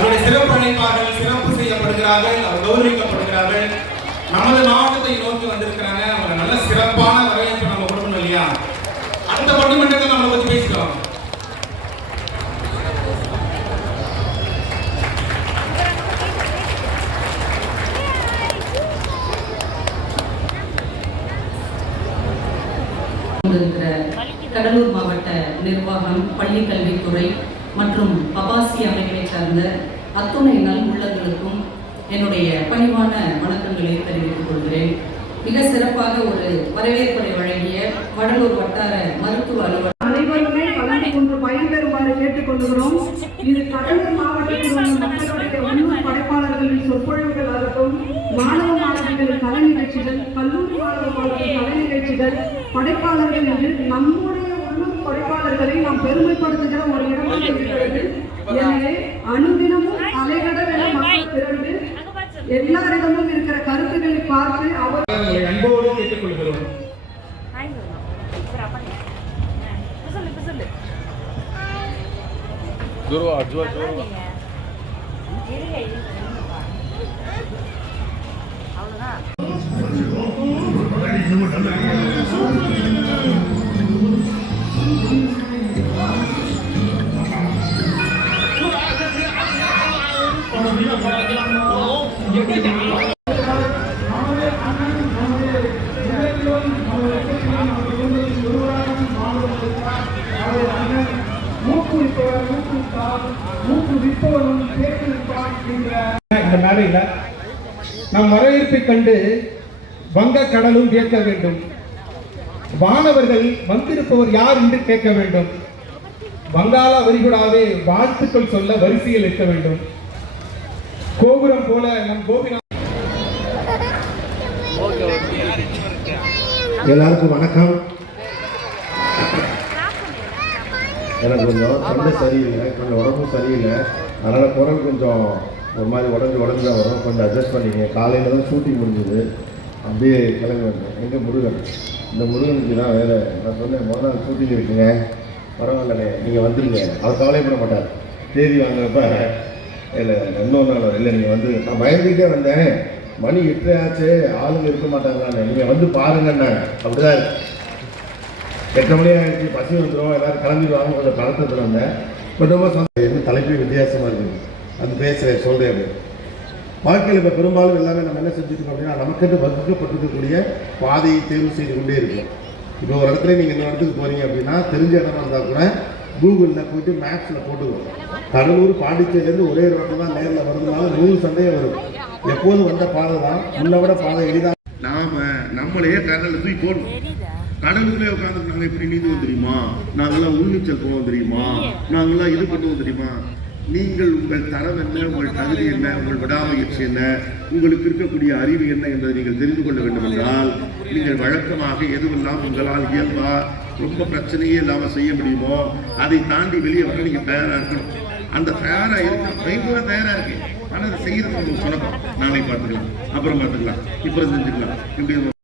அவருடைய சிறப்பு அழைப்பார்கள் சிறப்பு செய்யப்படுகிறார்கள் அவர் கௌரவிக்கப்படுகிறார்கள். நமது மாவட்டத்தை நோக்கி வந்திருக்கிறாங்க. அவங்க நல்ல சிறப்பான வரவேற்பு நம்ம கொடுக்கணும் இல்லையா? அடுத்த பட்டிமன்றத்தை நம்ம பத்தி பேசிக்கலாம். கடலூர் மாவட்ட நிர்வாகம் பள்ளி கல்வித்துறை மற்றும் பபாசி அமைப்பை சார்ந்த அத்துணை நல் உள்ளங்களுக்கும் என்னுடைய பணிவான வணக்கங்களை தெரிவித்துக் கொள்கிறேன். மிக சிறப்பாக ஒரு வரவேற்புரை வழங்கிய வடலூர் வட்டார மருத்துவ அலுவலர் அனைவருமே கலந்து கொண்டு பயன்பெறுமாறு கேட்டுக்கொள்கிறோம். இது கடலூர் மாவட்டத்தில் உள்ள மக்களுடைய உள்ளூர் படைப்பாளர்களின் சொற்பொழிவுகள் ஆகட்டும் மாணவ மாணவிகளின் கலை நிகழ்ச்சிகள் கல்லூரி மாணவ மாணவிகள் கலை நிகழ்ச்சிகள் படைப்பாளர்கள் என்று நம்முடைய பெருமைப்படுத்துகிற ஒரு இடமாக இருக்கிறது எனவே அனுதினமும் அலைகடல் மக்கள் திரண்டு எல்லாரிடமும் இருக்கிற கருத்துக்களை பார்த்து அவர் அன்போடு கேட்டுக்கொள்கிறோம். துருவா ஜுவா ஜுவா இந்த மேடையில் நம் வரவேற்பை கண்டு வங்க கடலும் கேட்க வேண்டும். வானவர்கள் வந்திருப்பவர் யார் என்று கேட்க வேண்டும். வங்காள வரிகுடாவே வாழ்த்துக்கள் சொல்ல வரிசையில் இருக்க வேண்டும். கோபுரம் போல நம் கோபிநாத் எல்லாருக்கும் வணக்கம். எனக்கு கொஞ்சம் தொண்டை சரியில்லை கொஞ்சம் உடம்பும் சரியில்லை. அதனால் குரல் கொஞ்சம் ஒரு மாதிரி உடஞ்சி உடஞ்சி தான் வரும். கொஞ்சம் அட்ஜஸ்ட் பண்ணிங்க காலையில் தான் ஷூட்டிங் முடிஞ்சுது. அப்படியே கிளம்பி வந்தேன். எங்கே முருகன்? இந்த முருகனுக்கு தான் வேலை. நான் சொன்னேன் முதல் நாள் ஷூட்டிங் இருக்குங்க. பரவாயில்லண்ணே. நீங்கள் வந்துடுங்க அவர் கவலைப்பட மாட்டார். தேதி வாங்குறப்ப இல்லை இன்னொரு நாள் இல்லை நீங்கள் வந்து நான் பயந்துக்கிட்டே வந்தேன். மணி எட்டு ஆச்சு ஆளுங்க இருக்க மாட்டாங்களாண்ணே நீங்கள் வந்து பாருங்கண்ணே. அப்படிதான் இருக்கு. எட்டு மணி ஆகிடுச்சு பசி வந்துடும் எல்லோரும் கிளம்பிடுவாங்க கொஞ்சம் பழக்கத்தில் வந்தேன் பட் ரொம்ப சந்தோஷம். என்ன தலைப்பே வித்தியாசமாக இருக்குது. அது பேசுகிறேன் சொல்கிறேன் அப்படி வாழ்க்கையில் இப்போ பெரும்பாலும் எல்லாமே நம்ம என்ன செஞ்சுருக்கோம் அப்படின்னா நமக்கென்று வகுக்கப்பட்டிருக்கக்கூடிய பாதையை தேர்வு செய்து கொண்டே இருக்கும் இப்போ ஒரு இடத்துல நீங்கள் இந்த இடத்துக்கு போகிறீங்க அப்படின்னா தெரிஞ்ச இடமா இருந்தால் கூட கூகுளில் போயிட்டு மேப்ஸில் போட்டுக்கணும் கடலூர் பாண்டிச்சேரியிலேருந்து ஒரே ரோட்டில் தான் நேரில் வருதுனால நூறு சந்தேகம் வரும். எப்போதும் வந்த பாதை தான். உள்ள விட பாதை எளிதாக நாம நம்மளையே கடலில் தூக்கி போடணும். கடலுக்குள்ளே உட்காந்து நாங்கள் எப்படி நீந்துவோம் தெரியுமா? நாங்களாம் உள்நீச்சல் போவோம் தெரியுமா? நாங்களாம் இது பண்ணுவோம் தெரியுமா? நீங்கள் உங்கள் தரம் என்ன உங்கள் தகுதி என்ன உங்கள் விடாமுயற்சி என்ன உங்களுக்கு இருக்கக்கூடிய அறிவு என்ன என்பதை நீங்கள் தெரிந்து கொள்ள வேண்டும் என்றால் நீங்கள் வழக்கமாக எதுவெல்லாம் உங்களால் இயல்பா ரொம்ப பிரச்சனையே இல்லாமல் செய்ய முடியுமோ அதை தாண்டி வெளியே வர நீங்கள் தயாராக இருக்கணும். அந்த தயாராக இருக்க பயங்கர தயாராக இருக்கு. ஆனால் அதை செய்யறது உங்களுக்கு சுலபம் நாளை பார்த்துக்கலாம் அப்புறம் பார்த்துக்கலாம் இப்போ செஞ்சுக்கலாம் இப்படி